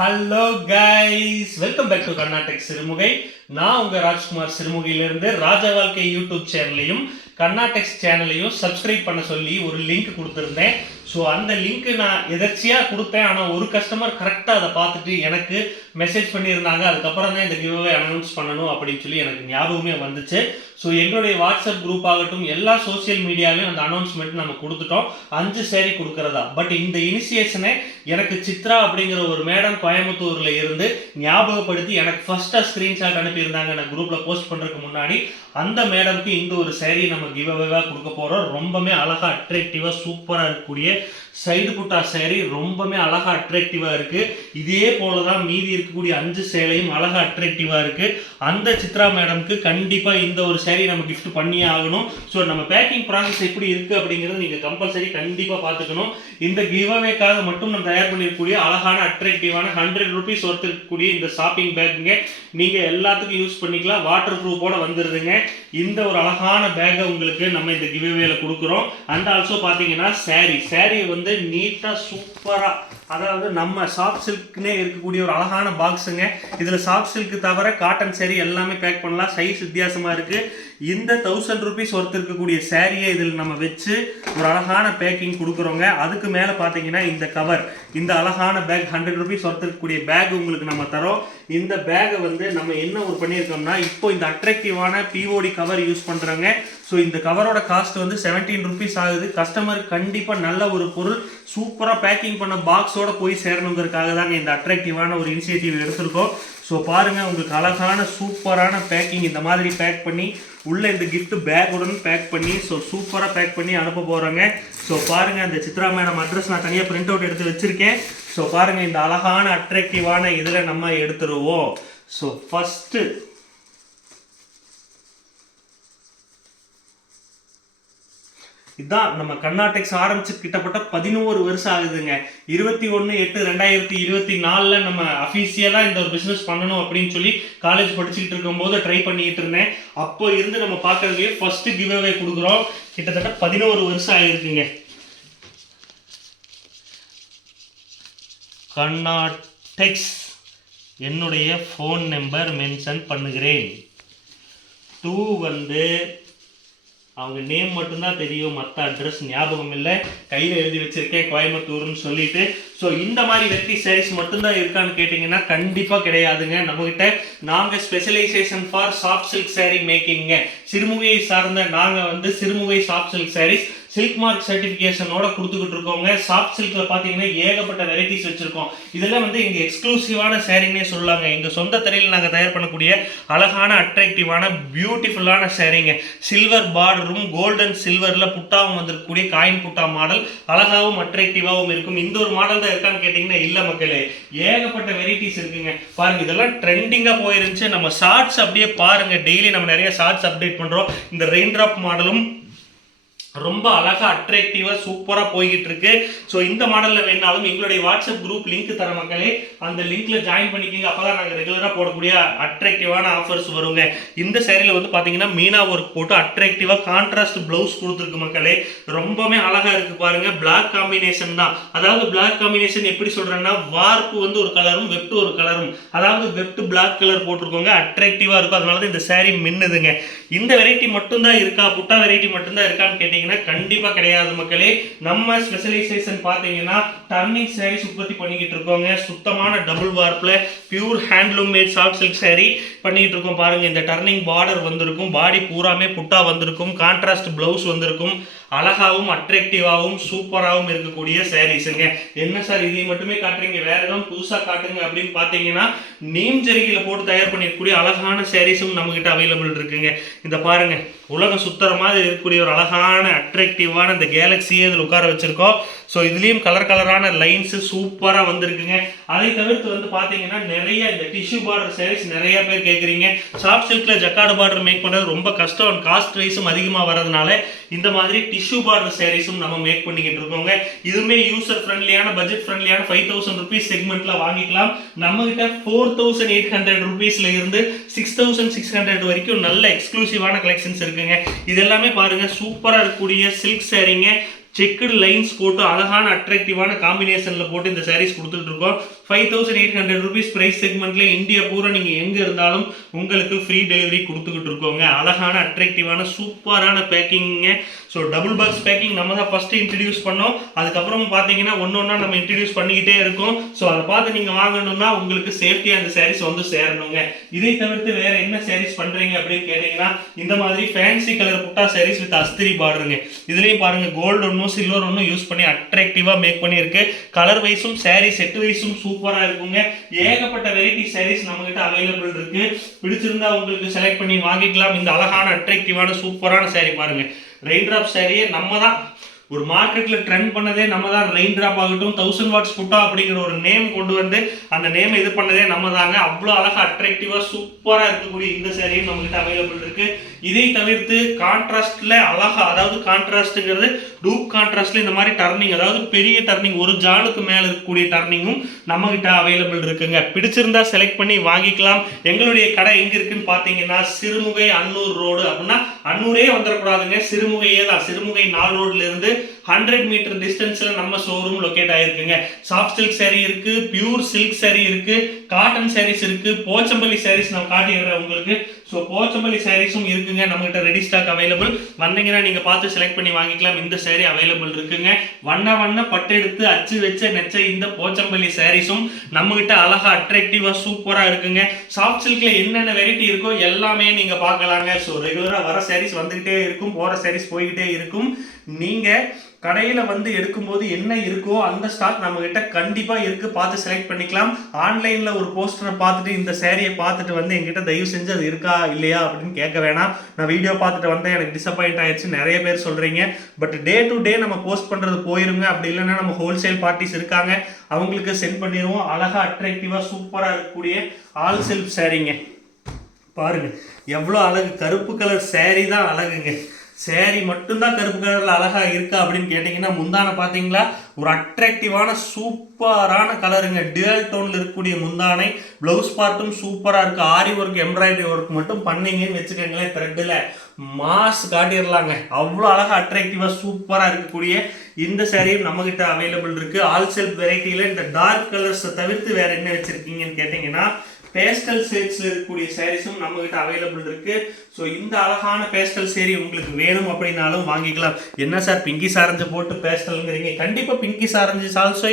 Hello guys, welcome back to Karnatak Sirumugai. நான் உங்க ராஜ்குமார் சிறுமுகையிலிருந்து ராஜா வாழ்க்கை யூடியூப் சேனலையும் கர்நாடெக்ஸ் சேனலையும் சப்ஸ்கிரைப் பண்ண சொல்லி ஒரு லிங்க் கொடுத்துருந்தேன். ஸோ அந்த லிங்க் நான் எதர்ச்சியாக கொடுத்தேன். ஆனால் ஒரு கஸ்டமர் கரெக்டாக அதை பார்த்துட்டு எனக்கு மெசேஜ் பண்ணியிருந்தாங்க. அதுக்கப்புறம் தான் இந்த கிவ்அவே அனௌன்ஸ் பண்ணணும் அப்படின்னு சொல்லி எனக்கு ஞாபகமே வந்துச்சு. ஸோ எங்களுடைய வாட்ஸ்அப் குரூப் ஆகட்டும், எல்லா சோசியல் மீடியாலையும் அந்த அனௌன்ஸ்மெண்ட் நம்ம கொடுத்துட்டோம். 5 சேரீ கொடுக்கறதா. பட் இந்த இனிஷியேஷனை எனக்கு சித்ரா அப்படிங்கிற ஒரு மேடம் கோயம்புத்தூர்ல இருந்து ஞாபகப்படுத்தி எனக்கு ஃபர்ஸ்டா ஸ்கிரீன்ஷாட் அனுப்பியிருந்தாங்க. நான் குரூப்ல போஸ்ட் பண்றதுக்கு முன்னாடி அந்த மேடம்க்கு இந்த ஒரு சேரீ நம்ம கிவ்அவேவா கொடுக்க போறோம். ரொம்பவே அழகா அட்ராக்டிவா சூப்பரா இருக்கக்கூடிய சைடு புட்டா சேரீ ரொம்பவே அழகா அட்ராக்டிவா இருக்கு. இதே போலதான் மீதி இருக்கக்கூடிய 5 சேலையும் அழகா அட்ராக்டிவா இருக்கு. அந்த சித்ரா மேடம்க்கு கண்டிப்பா இந்த ஒரு சேரீ நம்ம கிஃப்ட் பண்ணியே ஆகணும். ஸோ நம்ம பேக்கிங் ப்ராசஸ் எப்படி இருக்கு அப்படிங்கிறது நீங்க கம்பல்சரி கண்டிப்பா பார்த்துக்கணும். இந்த கிவ்அவேக்காக மட்டும் நம்ம தயார் பண்ணிருக்கக்கூடிய அழகான அட்ராக்டிவான 100 ரூபீஸ் ஒர்த் இருக்கக்கூடிய இந்த ஷாப்பிங் பேக்குங்க நீங்க எல்லாத்துக்கும் யூஸ் பண்ணிக்கலாம். வாட்டர் ப்ரூஃபோட வந்துருதுங்க. இந்த ஒரு அழகான பேக்கை உங்களுக்கு நம்ம இந்த கிவ்அவேல கொடுக்குறோம். அண்ட் ஆல்சோ பாத்தீங்கன்னா சேரீ வந்து நீட்டா சூப்பரா, அதாவது நம்ம சாஃப்ட் சில்க்னே இருக்கக்கூடிய ஒரு அழகான பாக்ஸுங்க. இதுல சாஃப்ட் சில்க் தவிர காட்டன் சேரீ எல்லாமே பேக் பண்ணலாம். சைஸ் வித்தியாசமா இருக்கு. இந்த 1000 ரூபீஸ் ஒர்த் இருக்கக்கூடிய சேரீயை இதில் நம்ம வச்சு ஒரு அழகான பேக்கிங் கொடுக்குறோங்க. அதுக்கு மேலே பார்த்தீங்கன்னா இந்த கவர், இந்த அழகான பேக் 100 ரூபீஸ் ஒர்த் இருக்கக்கூடிய பேக் உங்களுக்கு நம்ம தரோம். இந்த பேக்கை வந்து நம்ம என்ன ஒரு பண்ணியிருக்கோம்னா, இப்போ இந்த அட்ராக்டிவான பிஓடி கவர் யூஸ் பண்ணுறாங்க. ஸோ இந்த கவரோட காஸ்ட் வந்து 17 ரூபீஸ் ஆகுது. கஸ்டமருக்கு கண்டிப்பாக நல்ல ஒரு பொருள் சூப்பராக பேக்கிங் பண்ண பாக்ஸோட போய் சேரணுங்கிறதுக்காக தாங்க இந்த அட்ராக்டிவான ஒரு இனிஷியேட்டிவ் எடுத்திருக்கோம். ஸோ பாருங்கள், உங்களுக்கு அழகான சூப்பரான பேக்கிங் இந்த மாதிரி பேக் பண்ணி உள்ள இந்த கிஃப்ட் பேக்குடன் பேக் பண்ணி ஸோ சூப்பராக பேக் பண்ணி அனுப்ப போகிறாங்க. ஸோ பாருங்கள், அந்த சித்ரா மேடம் அட்ரஸ் நான் தனியாக பிரிண்ட் அவுட் எடுத்து வச்சுருக்கேன். ஸோ பாருங்கள், இந்த அழகான அட்ராக்டிவான இதில் நம்ம எடுத்துருவோம். ஸோ ஃபஸ்ட்டு இதுதான் நம்ம கர்நாடெக்ஸ் ஆரம்பிச்சு கிட்டத்தட்ட 11 வருஷம் ஆகுதுங்க. 21/8/2024 நம்ம அஃபீஷியலா இந்த ஒரு பிசினஸ் பண்ணணும் அப்படின்னு சொல்லி காலேஜ் படிச்சுக்கிட்டு இருக்கும்போது ட்ரை பண்ணிட்டு இருந்தேன். அப்போ இருந்து நம்ம பார்க்கறதுலயே ஃபர்ஸ்ட் கிவ்அவே கொடுக்குறோம். கிட்டத்தட்ட 11 வருஷம் ஆகிருக்குங்க. கர்நாடெக்ஸ் என்னுடைய ஃபோன் நம்பர் மென்ஷன் பண்ணுகிறேன். 2 வந்து அவங்க நேம் மட்டும்தான் தெரியும், மற்ற அட்ரஸ் ஞாபகம் இல்லை. கையில் எழுதி வச்சிருக்கேன் கோயம்புத்தூர்னு சொல்லிட்டு. ஸோ இந்த மாதிரி வெரைட்டி சாரீஸ் மட்டும்தான் இருக்கான்னு கேட்டிங்கன்னா கண்டிப்பாக கிடையாதுங்க. நம்மகிட்ட நாங்கள் specialisation for soft silk sari மேக்கிங்க. சிறுமுகையை சார்ந்த நாங்கள் வந்து Sirumugai soft silk saris silk mark சர்டிஃபிகேஷனோட கொடுத்துக்கிட்டு இருக்கோங்க. சாஃப்ட் சில்க்ல பார்த்தீங்கன்னா ஏகப்பட்ட வெரைட்டிஸ் வச்சிருக்கோம். இதெல்லாம் வந்து எங்கள் எக்ஸ்க்ளூசிவான சாரீன்னே சொல்லலாங்க. எங்கள் சொந்த தரையில் நாங்கள் தயார் பண்ணக்கூடிய அழகான அட்ராக்டிவான பியூட்டிஃபுல்லான சாரீங்க. சில்வர் பார்டரும் கோல்டன் சில்வரில் புட்டாவும் வந்திருக்கக்கூடிய காயின் புட்டா மாடல் அழகாகவும் அட்ராக்டிவாகவும் இருக்கும். இந்த ஒரு மாடல் தான் இருக்கான்னு கேட்டிங்கன்னா இல்லை மக்களே, ஏகப்பட்ட வெரைட்டிஸ் இருக்குங்க. பாருங்க, இதெல்லாம் ட்ரெண்டிங்காக போயிருந்துச்சு. நம்ம ஷார்ட்ஸ் அப்படியே பாருங்க, டெய்லி நம்ம நிறைய ஷார்ட்ஸ் அப்டேட் பண்ணுறோம். இந்த ரெயின் ட்ராப் மாடலும் ரொம்ப அழகா அட்ராக்டிவா சூப்பரா போய்கிட்டு இருக்கு. ஸோ இந்த மாடல்ல வேணாலும் எங்களுடைய வாட்ஸ்அப் குரூப் லிங்க் தர மக்களே, அந்த லிங்க்ல ஜாயின் பண்ணிக்கோங்க. அப்பதான் நாங்கள் ரெகுலரா போடக்கூடிய அட்ராக்டிவான ஆஃபர்ஸ் வருங்க. இந்த சேரீல வந்து பாத்தீங்கன்னா மீனா ஒர்க் போட்டு அட்ராக்டிவா கான்ட்ராஸ்ட் பிளவுஸ் கொடுத்துருக்கு மக்களே. ரொம்பவே அழகா இருக்கு பாருங்க. பிளாக் காம்பினேஷன் தான். அதாவது பிளாக் காம்பினேஷன் எப்படி சொல்றேன்னா, வார்ப்பு வந்து ஒரு கலரும் வெப்ட் ஒரு கலரும், அதாவது வெப்ட் பிளாக் கலர் போட்டிருக்கோங்க. அட்ராக்டிவா இருக்கும். அதனாலதான் இந்த சேரீ மின்னுதுங்க. இந்த வெரைட்டி மட்டும்தான் இருக்கா, புட்டா வெரைட்டி மட்டும்தான் இருக்கான்னு கேட்டீங்கன்னா கண்டிப்பா கிடையாது மக்களே. நம்ம ஸ்பெஷலைசேஷன் பாத்தீங்கன்னா டர்னிங் சாரீஸ் உற்பத்தி பண்ணிக்கிட்டு இருக்கோங்க. சுத்தமான டபுள் வார்ப்ல pure handloom made soft silk sari பண்ணிட்டு இருக்கோம். பாருங்க, இந்த டர்னிங் பார்டர் வந்திருக்கும், பாடி பூராமே புட்டா வந்திருக்கும், கான்ட்ராஸ்ட் பிளவுஸ் வந்திருக்கும். அழகாவும் அட்ராக்டிவாகவும் சூப்பராகவும் இருக்கக்கூடிய சாரீஸுங்க. என்ன சார் இதை மட்டுமே காட்டுறீங்க, வேற ஏதாவது புதுசா காட்டுங்க அப்படின்னு பாத்தீங்கன்னா நீம் ஜரிகையில போட்டு தயார் பண்ணிருக்கக்கூடிய அழகான சாரீஸும் நம்ம கிட்ட அவைலபிள் இருக்குங்க. இந்த பாருங்க, உலகம் சுத்தர மாதிரி இருக்கக்கூடிய ஒரு அழகான அட்ராக்டிவான இந்த கேலக்சியே இதில் உட்கார வச்சிருக்கோம். ஸோ இதுலேயும் கலர் கலரான லைன்ஸு சூப்பராக வந்திருக்குங்க. அதை தவிர்த்து வந்து பார்த்தீங்கன்னா நிறைய இந்த டிஷ்யூ பார்டர் சாரீஸ் நிறைய பேர் கேட்குறீங்க. சாஃப்ட் சில்கில் ஜக்கார்டு பார்டர் மேக் பண்ணுறது ரொம்ப கஷ்டம், அண்ட் காஸ்ட் வைஸும் அதிகமாக வரதுனால இந்த மாதிரி டிஷ்யூ பார்டர் சாரீஸும் நம்ம மேக் பண்ணிக்கிட்டு இருக்கோங்க. இதுவுமே யூசர் ஃப்ரெண்ட்லியான பட்ஜெட் ஃப்ரெண்ட்லியான 5000 ரூபீஸ் செக்மெண்ட்ல வாங்கிக்கலாம். நம்ம கிட்ட 4800 ரூபீஸ்ல இருந்து 6600 வரைக்கும் நல்ல எக்ஸ்க்ளூசிவான கலெக்ஷன்ஸ் இருக்குங்க. இது எல்லாமே பாருங்க சூப்பரா இருக்கக்கூடிய சில்க் சாரீங்க. செக்குடு லைன்ஸ் போட்டு அழகான அட்ராக்டிவான காம்பினேஷன்ல போட்டு இந்த சாரீஸ் கொடுத்துட்டு இருக்கோம். 5800 rupees பிரைஸ் செக்மெண்ட்ல இந்தியா பூரா நீங்க எங்க இருந்தாலும் உங்களுக்கு ஃப்ரீ டெலிவரி கொடுத்துக்கிட்டு இருக்கோங்க. அழகான அட்ராக்டிவான சூப்பரான பேக்கிங்க. ஸோ டபுள் பாக்ஸ் பேக்கிங் நம்ம தான் ஃபர்ஸ்ட் இன்ட்ரடியூஸ் பண்ணோம். அதுக்கப்புறம் பார்த்தீங்கன்னா ஒன்னொன்னா நம்ம இன்ட்ரடியூஸ் பண்ணிக்கிட்டே இருக்கோம். ஸோ அதை பார்த்து நீங்க வாங்கணும்னா உங்களுக்கு சேஃப்டியா அந்த சாரீஸ் வந்து சேரணுங்க. இதை தவிர்த்து வேற என்ன சாரீஸ் பண்றீங்க அப்படின்னு கேட்டீங்கன்னா இந்த மாதிரி ஃபேன்சி கலர் புட்டா சாரீஸ் வித் அஸ்திரி பார்டருங்க. இதுலயும் பாருங்க கோல்டு ஒன்றும் சில்வர் ஒன்றும் யூஸ் பண்ணி அட்ராக்டிவா மேக் பண்ணியிருக்கு. கலர் வைஸும் சாரீ செட் வைஸும் சூப்பரா இருக்குங்க. ஏகப்பட்ட வெரைட்டி சாரீஸ் நம்ம கிட்ட அவைலபிள் இருக்கு. பிடிச்சிருந்தா உங்களுக்கு செலக்ட் பண்ணி வாங்கிக்கலாம். இந்த அழகான அட்ராக்டிவான சூப்பரான சாரீ பாருங்க. ரெயின் டிராப் சாரியே நம்ம தான் ஒரு மார்க்கெட்ல ட்ரெண்ட் பண்ணதே நம்ம தான். ரெயின் டிராப் ஆகட்டும் 1000 வாட்ஸ் புட்டா அப்படிங்கிற ஒரு நேம் கொண்டு வந்து அந்த நேம் இது பண்ணதே நம்ம தாங்க. அவ்வளோ அழகா அட்ராக்டிவா சூப்பரா இருக்கக்கூடிய இந்த சாரியும் நம்ம கிட்ட அவைலபிள் இருக்கு. இதை தவிர்த்து கான்ட்ராஸ்ட்ல அழகா, அதாவது கான்ட்ராஸ்ட்ங்கிறது டூப் கான்ட்ராஸ்ட்ல இந்த மாதிரி டர்னிங், அதாவது பெரிய டர்னிங் ஒரு ஜானுக்கு மேல இருக்கக்கூடிய டர்னிங்கும் நம்ம கிட்ட அவைலபிள் இருக்குங்க. பிடிச்சிருந்தா செலக்ட் பண்ணி வாங்கிக்கலாம். எங்களுடைய கடை எங்க இருக்குன்னு பாத்தீங்கன்னா சிறுமுகை அன்னூர் ரோடு. அப்படின்னா அன்னூரே வந்துடக்கூடாதுங்க, சிறுமுகையே தான். சிறுமுகை 4 ரோட்ல இருந்து 100 மீட்டர் டிஸ்டன்ஸ்ல நம்ம ஷோரூம் லொகேட் ஆயிருக்குங்க. சாஃப்ட் சில்க் சாரி இருக்கு, பியூர் சில்க் சாரி இருக்கு, காட்டன் சாரீஸ் இருக்கு, போச்சம்பள்ளி சாரீஸ் நான் காட்டிடுறேன் உங்களுக்கு. ஸோ போச்சம்பள்ளி சாரீஸும் இருக்குங்க நம்மகிட்ட. Ready stock available. வந்தீங்கன்னா நீங்க பார்த்து செலக்ட் பண்ணி வாங்கிக்கலாம். இந்த சாரீ அவைலபிள் இருக்குங்க. வண்ண பட்டு எடுத்து அச்சு வச்ச நெச்ச இந்த போச்சம்பள்ளி சாரீஸும் நம்மகிட்ட அழகா அட்ராக்டிவா சூப்பரா இருக்குங்க. சாஃப்ட் சில்க்ல என்னென்ன வெரைட்டி இருக்கோ எல்லாமே நீங்க பார்க்கலாங்க. ஸோ ரெகுலரா வர சாரீஸ் வந்துகிட்டே இருக்கும், போற சாரீஸ் போய்கிட்டே இருக்கும். நீங்க கடையில வந்து எடுக்கும்போது என்ன இருக்கோ அந்த ஸ்டாக் நம்ம கிட்ட கண்டிப்பா இருக்கு. பார்த்து செலக்ட் பண்ணிக்கலாம். ஆன்லைன்ல ஒரு போஸ்டரை பார்த்துட்டு இந்த சாரியை பார்த்துட்டு வந்து என்கிட்ட தயவு செஞ்சு அது இருக்கா இல்லையா அப்படின்னு கேட்க வேணாம். நான் வீடியோ பார்த்துட்டு வந்தேன், எனக்கு டிசப்பாயிண்ட் ஆயிடுச்சு நிறைய பேர் சொல்றீங்க. பட் டே டு டே நம்ம போஸ்ட் பண்றது போயிருங்க. அப்படி இல்லைன்னா நம்ம ஹோல்சேல் பார்ட்டிஸ் இருக்காங்க, அவங்களுக்கு சென்ட் பண்ணிடுவோம். அழகா அட்ராக்டிவா சூப்பரா இருக்கக்கூடிய ஆல் செல்ஃப் சாரீங்க பாருங்க. எவ்வளோ அழகு. கருப்பு கலர் சாரி தான் அழகுங்க. சேரீ மட்டும்தான் கருப்பு கலர்ல அழகா இருக்கா அப்படின்னு கேட்டீங்கன்னா முந்தானை பாத்தீங்களா, ஒரு அட்ராக்டிவான சூப்பரான கலருங்க. டியூல் டோன்ல இருக்கக்கூடிய முந்தானை. பிளவுஸ் பார்ட்டும் சூப்பரா இருக்கு. ஆரி ஒர்க் எம்ப்ராய்டரி ஒர்க் மட்டும் பண்ணீங்கன்னு வச்சுக்கோங்களேன், த்ரெட்ல மாஸ் காட்டிடலாங்க. அவ்வளோ அழகா அட்ராக்டிவா சூப்பரா இருக்கக்கூடிய இந்த சாரியும் நம்ம கிட்ட அவைலபிள் இருக்கு. ஆல் செல்ஃப் வெரைட்டியில இந்த டார்க் கலர்ஸ் தவிர்த்து வேற என்ன வச்சிருக்கீங்கன்னு கேட்டீங்கன்னா பேஸ்டல் ஷேட்ஸ்ல இருக்கக்கூடிய சாரீஸும் நம்ம கிட்ட அவைலபிள் இருக்கு. ஸோ இந்த அழகான பேஸ்டல் சேரீ உங்களுக்கு வேணும் அப்படின்னாலும் வாங்கிக்கலாம். என்ன சார் பிங்கி சாரஞ்சு போட்டு பேஸ்டல்ங்கிறீங்க? கண்டிப்பா பிங்கி சாரஞ்சு also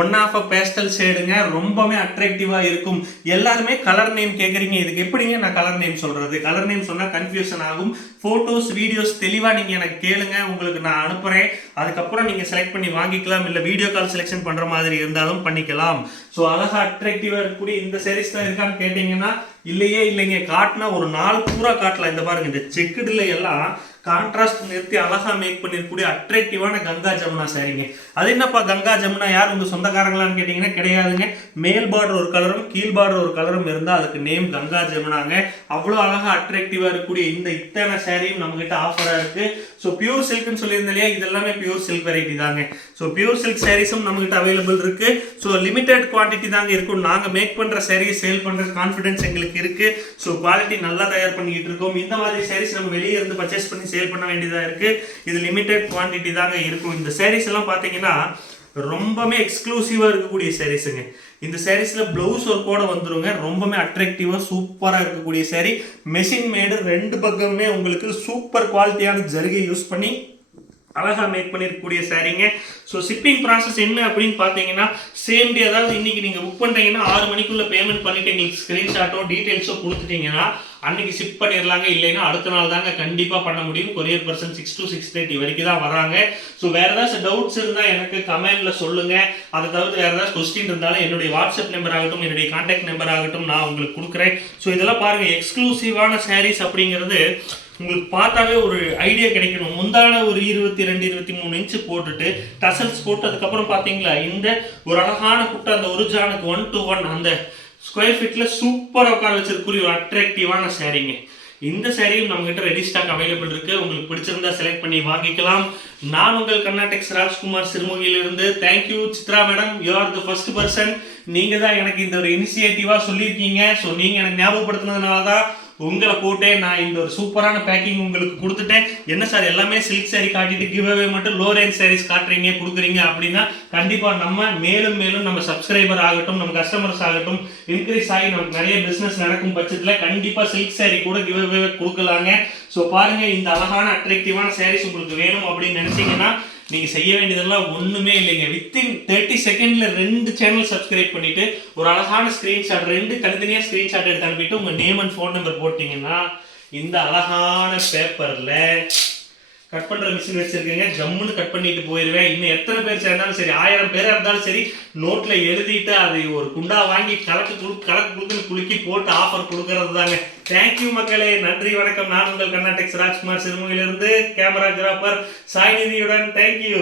one of a pastel ஷேடுங்க. ரொம்பவே அட்ராக்டிவா இருக்கும். எல்லாருமே கலர் நேம் கேட்குறீங்க, இதுக்கு எப்படிங்க நான் கலர் நேம் சொல்றது? கலர் நேம் சொன்னா கன்ஃபியூஷன் ஆகும். போட்டோஸ் வீடியோஸ் தெளிவா நீங்க எனக்கு கேளுங்க, உங்களுக்கு நான் அனுப்புறேன். அதுக்கப்புறம் நீங்க செலக்ட் பண்ணி வாங்கிக்கலாம். இல்ல வீடியோ கால் செலெக்ஷன் பண்ற மாதிரி இருந்தாலும் பண்ணிக்கலாம். ஸோ அழகா அட்ராக்டிவா இருக்கக்கூடிய இந்த சாரீஸ் தான் இருக்கான்னு கேட்டீங்கன்னா இல்லையே இல்லைங்க. காட்டினா ஒரு நாள் பூரா காட்டலாம். இந்த பாருங்க, இந்த செக்குடுல எல்லாம் கான்ட்ராஸ்ட் நிறுத்தி அழகா மேக் பண்ணிருக்கூடிய அட்ராக்டிவான கங்கா ஜமுனா சாரீங்க. அது என்னப்பா கங்கா ஜமுனா, யார் உங்க சொந்தக்காரங்களான்னு கேட்டீங்கன்னா கிடையாதுங்க. மேல் பார்டர் ஒரு கலரும் கீழ் பார்டர் ஒரு கலரும் இருந்தால் அதுக்கு நேம் கங்கா ஜமுனாங்க. அவ்வளோ அழகா அட்ராக்டிவா இருக்கக்கூடிய இந்த இத்தனை சாரியும் நம்ம கிட்ட ஆஃபரா இருக்கு. ஸோ பியூர் சில்க்னு சொல்லியிருந்தேன் இல்லையா, இது எல்லாமே பியூர் சில்க் வெரைட்டி தாங்க. ஸோ பியூர் சில்க் சாரீஸும் நம்ம கிட்ட அவைலபிள் இருக்கு. ஸோ லிமிடெட் குவான்டிட்டி தாங்க இருக்கும். நாங்கள் மேக் பண்ற சாரீஸ் சேல் பண்ற கான்ஃபிடன்ஸ் எங்களுக்கு இருக்கு. ஸோ குவாலிட்டி நல்லா தயார் பண்ணிட்டு இருக்கோம். இந்த மாதிரி சாரீஸ் நம்ம வெளியே இருந்து பர்ச்சேஸ் பண்ணி சேல் பண்ண வேண்டியதா இருக்கு. இது லிமிடெட் குவான்டிட்டி தாங்க இருக்கும். இந்த சாரீஸ் எல்லாம் பாத்தீங்கன்னா ரொம்பவே எக்ஸ்க்ளூசிவா இருக்கக்கூடிய சாரீஸ்ங்க. இந்த சாரீஸ்ல பிளவுஸ் ஒர்க்கோட வந்துருங்க. ரொம்பவே அட்ராக்டிவா சூப்பரா இருக்கக்கூடிய சாரீ. மெஷின் மேடு, ரெண்டு பக்கமே உங்களுக்கு சூப்பர் குவாலிட்டியான ஜரிகை யூஸ் பண்ணி அழகா மேக் பண்ணிருக்கக்கூடிய சாரீங்க. ஸோ ஷிப்பிங் ப்ராசஸ் என்ன அப்படின்னு பார்த்தீங்கன்னா சேம் டே, அதாவது இன்னைக்கு நீங்க புக் பண்றீங்கன்னா 6 மணிக்குள்ள பேமெண்ட் பண்ணிட்டு எங்களுக்கு ஸ்கிரீன்ஷாட்டோ டீடைல்ஸோ கொடுத்துட்டீங்கன்னா அன்னைக்கு ஷிப் பண்ணிடலாங்க. இல்லைன்னா அடுத்த நாள் தாங்க கண்டிப்பா பண்ண முடியும். கொரியர் பர்சன் 6 to 6:30 வரைக்கும் தான் வராங்க. ஸோ வேற ஏதாவது டவுட்ஸ் இருந்தா எனக்கு கமெண்ட்ல சொல்லுங்க. அதை தவிர்த்து வேற ஏதாவது கொஸ்டின் இருந்தாலும் என்னுடைய வாட்ஸ்அப் நம்பர் ஆகட்டும், என்னுடைய கான்டாக்ட் நம்பர் ஆகட்டும் நான் உங்களுக்கு கொடுக்குறேன். ஸோ இதெல்லாம் பாருங்க, எக்ஸ்க்ளூசிவான சாரீஸ் அப்படிங்கிறது உங்களுக்கு பார்த்தாவே ஒரு ஐடியா கிடைக்கணும். முந்தான ஒரு 22-23 இன்ச்சு போட்டுட்டு டசல்ஸ் போட்டு அதுக்கப்புறம் பார்த்தீங்களா இந்த ஒரு அழகான குட்டை அந்த ஒரு ஜானுக்கு 1 to 1 அந்த ஸ்கொயர் ஃபீட்ல சூப்பராக உட்கார வச்சிருக்கக்கூடிய ஒரு அட்ராக்டிவான சாரீங்க. இந்த சாரியும் நம்ம கிட்ட ரெடி ஸ்டாக் அவைலபிள் இருக்கு. உங்களுக்கு பிடிச்சிருந்தா செலக்ட் பண்ணி வாங்கிக்கலாம். நான் உங்கள் கர்நாடெக்ஸ் ராஜ்குமார் சிறுமுகையிலிருந்து. Thank you Chitra madam, you are the first person. நீங்க தான் எனக்கு இந்த ஒரு இனிஷியேட்டிவா சொல்லியிருக்கீங்க. ஸோ நீங்க எனக்கு ஞாபகப்படுத்தினதுனால தான் உங்களை போட்டே நான் இந்த ஒரு சூப்பரான பேக்கிங் உங்களுக்கு கொடுத்துட்டேன். என்ன சார் எல்லாமே சில்க் சாரி காட்டிட்டு கிவ் அவே மட்டும் லோ ரேஞ்ச் சாரீஸ் காட்டுறீங்க கொடுக்குறீங்க அப்படின்னா கண்டிப்பாக நம்ம மேலும் மேலும் நம்ம சப்ஸ்கிரைபர் ஆகட்டும், நம்ம கஸ்டமர்ஸ் ஆகட்டும் இன்க்ரீஸ் ஆகி நமக்கு நிறைய பிஸ்னஸ் நடக்கும் பட்சத்தில் கண்டிப்பாக சில்க் சாரி கூட கிவ் அவே கொடுக்கலாங்க. ஸோ பாருங்கள், இந்த அழகான அட்ராக்டிவான சாரீஸ் உங்களுக்கு வேணும் அப்படின்னு நினச்சிங்கன்னா நீங்கள் செய்ய வேண்டியதெல்லாம் ஒன்றுமே இல்லைங்க. வித்தின் 30 செகண்டில் 2 சேனல் சப்ஸ்கிரைப் பண்ணிவிட்டு ஒரு அழகான ஸ்க்ரீன்ஷாட் 2 தனித்தனியாக ஸ்க்ரீன்ஷாட் எடுத்து அனுப்பிட்டு உங்கள் நேம் அண்ட் ஃபோன் நம்பர் போட்டிங்கன்னா இந்த அழகான பேப்பரில் கட் பண்ணுற மிஷின் வச்சுருக்கேங்க, ஜம்முன்னு கட் பண்ணிட்டு போயிடுவேன். இன்னும் எத்தனை பேர் சேர்ந்தாலும் சரி, 1000 பேராக இருந்தாலும் சரி, நோட்டில் எழுதிட்டு அதை ஒரு குண்டா வாங்கி கலக்கு குலுக்கி போட்டு ஆஃபர் கொடுக்கறது தாங்க. தேங்க்யூ மக்களே, நன்றி வணக்கம். நான் உங்கள் கர்நாடெக்ஸ் ராஜ்குமார் சிறுமுகையிலிருந்து கேமராகிராஃபர் சாய்நிதியுடன். தேங்க்யூ.